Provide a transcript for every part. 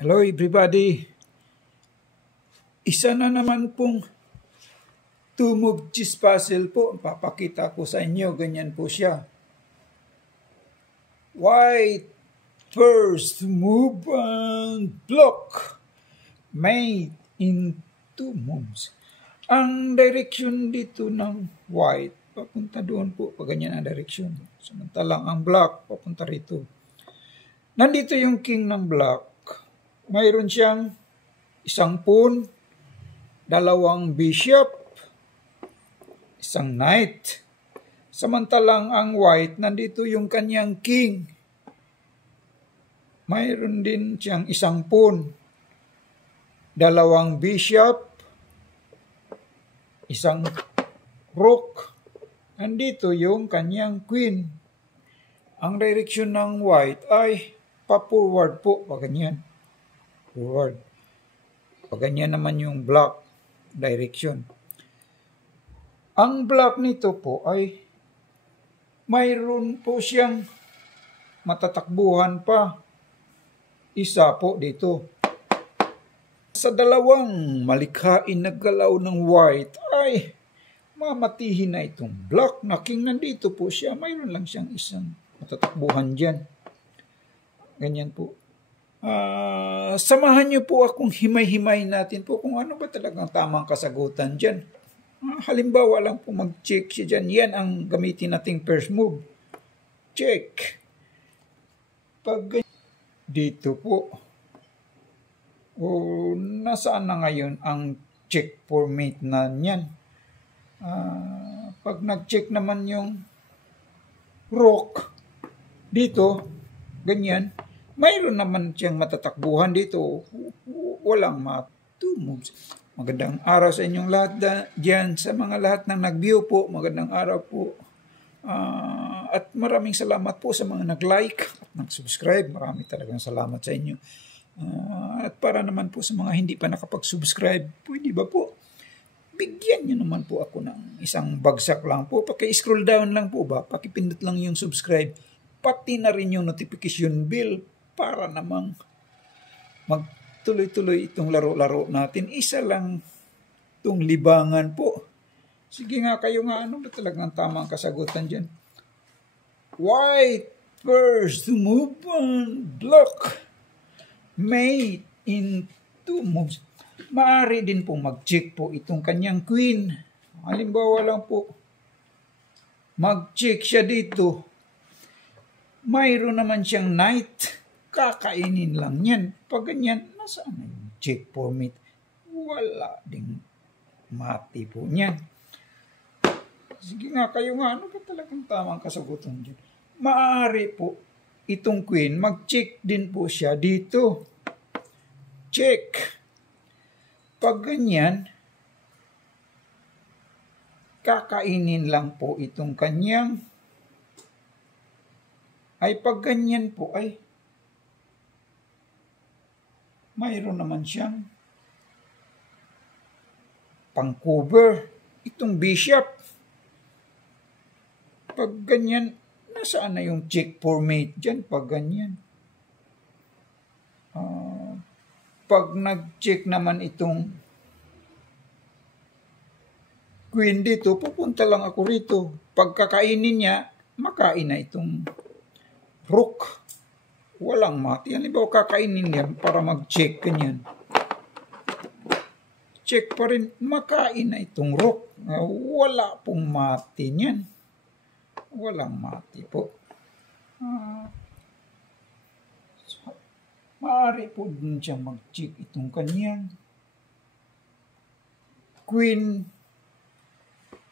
Hello everybody. Isa na naman pong two-move chess puzzle po. Papakita ko sa inyo. Ganyan po siya. White first move and block. Made in two moves. Ang direction dito ng white, papunta doon po. Pag ganyan ang direction. Samantalang ang black, papunta rito. Nandito yung king ng black. Mayroon siyang isang pawn, dalawang bishop, isang knight. Samantalang ang white, nandito yung kanyang king. Mayroon din siyang isang pawn, dalawang bishop, isang rook. Nandito yung kanyang queen. Ang direction ng white ay pa-forward po, pag ganyan. Forward. Pag ganyan naman yung black direction. Ang black nito po ay mayroon po siyang matatakbuhan pa. Isa po dito. Sa dalawang malikhain na galaw ng white ay mamatihin na itong black na king. Nandito po siya. Mayroon lang siyang isang matatakbuhan dyan. Ganyan po. Samahan niyo po akong himay-himay natin po kung ano ba talagang tamang kasagutan dyan. Halimbawa lang po mag-check siya dyan. Yan ang gamitin nating first move. Check. Pag dito po, nasaan na ngayon ang check format na yan? Pag nag-check naman yung rook, dito, ganyan, mayroon naman siyang matatakbuhan dito. Walang two moves. Magandang araw sa inyong lahat dyan. Sa mga lahat ng nag-view po, magandang araw po. At maraming salamat po sa mga nag-like at nag-subscribe. Maraming talagang salamat sa inyo. At para naman po sa mga hindi pa nakapag-subscribe, pwede ba po? Bigyan nyo naman po ako ng isang bagsak lang po. Paki-scroll down lang po ba? Pakipindot lang yung subscribe. Pati na rin yung notification bell para namang magtuloy-tuloy itong laro-laro natin. Isa lang itong libangan po. Sige nga kayo nga, ano ba talagang tamang kasagutan dyan? White first to move and block. Made in two moves. Maaari din po mag-check po itong kanyang queen. Halimbawa lang po, mag-check siya dito. Mayroon naman siyang knight. Kakainin lang yan. Pag ganyan, nasaan na yung check format? Wala ding mati po niyan. Sige nga, kayo nga, ano ba talagang tamang kasagutan dyan? Maaari po, itong queen, mag-check din po siya dito. Check. Pag ganyan, kakainin lang po itong kanyang, ay pag ganyan po ay mayroon naman siyang pang-cover itong bishop. Pag ganyan, nasaan na yung check format dyan? Pag ganyan. Pag nag-check naman itong queen dito, pupunta lang ako rito. Pag kakainin niya, makain na itong rook. Walang mati. Halimbawa, kakainin niya para mag-check ganyan. Check pa rin, makain na itong rook. Wala pong mati niyan. Walang mati po. Maaari po din siya mag-check itong kanyang queen.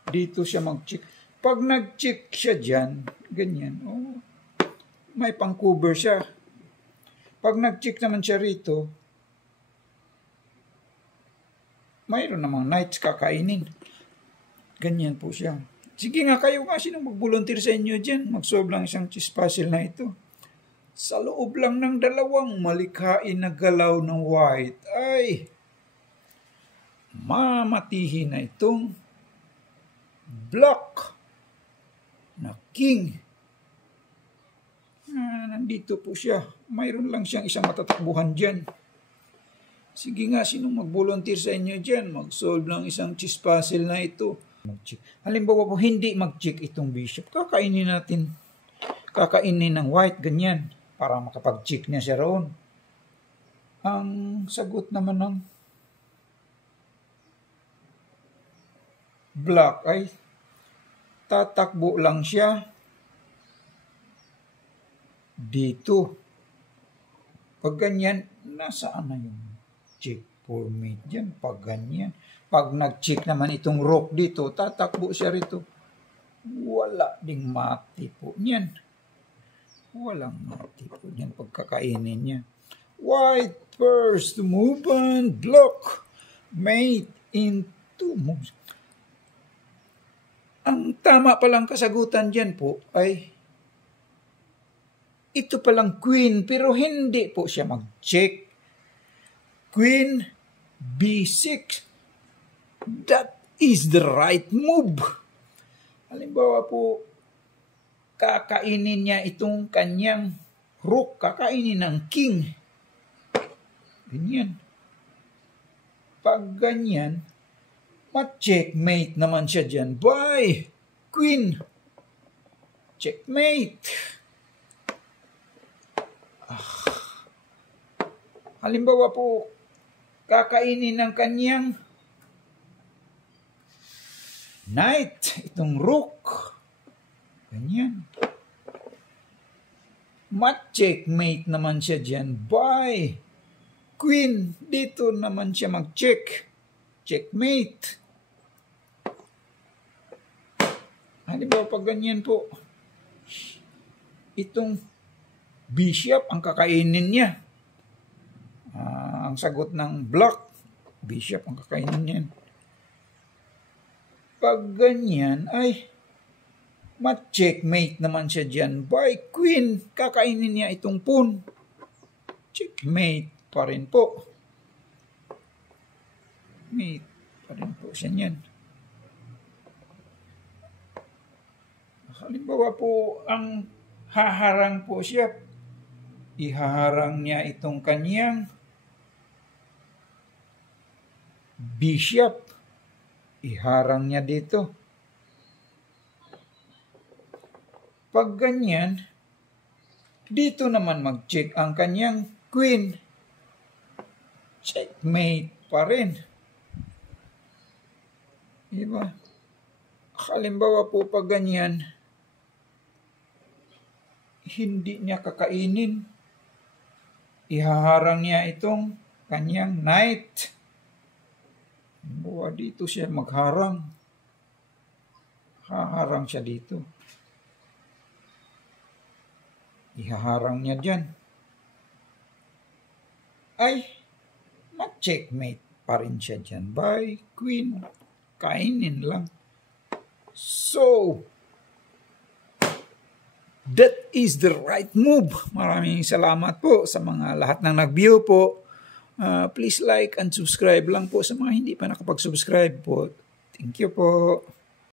Dito siya mag-check. Pag nag-check siya dyan, ganyan, may pang-cover siya. Pag nag-check naman siya rito, mayroon namang knights kakainin. Ganyan po siya. Sige nga kayo nga, sino mag-volunteer sa inyo dyan? Mag-solve lang isang chess puzzle na ito. Sa loob lang ng dalawang malikhain na galaw ng white ay mamatihin na itong black na king. Nandito po siya. Mayroon lang siyang isang matatakbuhan dyan. Sige nga, sinong mag-volunteer sa inyo dyan? Mag-solve ng isang chess puzzle na ito. Halimbawa po, hindi mag-check itong bishop. Kakainin ng white, ganyan, para makapag-check niya siya roon. Ang sagot naman ng black ay tatakbo lang siya dito. Pag ganyan, nasaan na yung checkmate dyan? Pag ganyan. Pag nag-check naman itong rook dito, tatakbo siya rito. Wala ding mati po niyan. Walang mati po niyan pagkakainin niya. White first move and block. Mate in 2 moves. Ang tama palang kasagutan dyan po ay ito palang queen, pero hindi po siya mag-check. Queen B6. That is the right move. Halimbawa po, kakainin niya itong kanyang rook, kakainin ng king. Ganyan. Pag ganyan, ma-checkmate naman siya dyan by queen. Checkmate. Halimbawa po, kakainin ng kanyang knight, itong rook. Ganyan. Ma-checkmate naman siya dyan by queen. Dito naman siya mag-check. Checkmate. Halimbawa pag ganyan po, itong bishop ang kakainin niya. Ang sagot ng black, bishop ang kakainin niya. Pag ganyan ay ma-checkmate naman siya dyan by queen. Kakainin niya itong pawn. Checkmate pa rin po. Mate pa rin po siya niyan. Halimbawa po, ang haharang po siya. Ihaharang niya itong kanyang bishop. Iharang niya dito. Pag ganyan, dito naman mag-check ang kanyang queen. Checkmate pa rin. Diba? Halimbawa po pag ganyan, hindi niya kakainin. Ihaharang niya itong kanyang knight. Halimbawa dito siya magharang. Haharang siya dito. Ihaharang niya dyan. Ay, ma-checkmate pa rin siya dyan by queen. Kainin lang. So, that is the right move. Maraming salamat po sa mga lahat ng nag-view po. Please like and subscribe lang po sa mga hindi pa nakapag-subscribe po. Thank you po.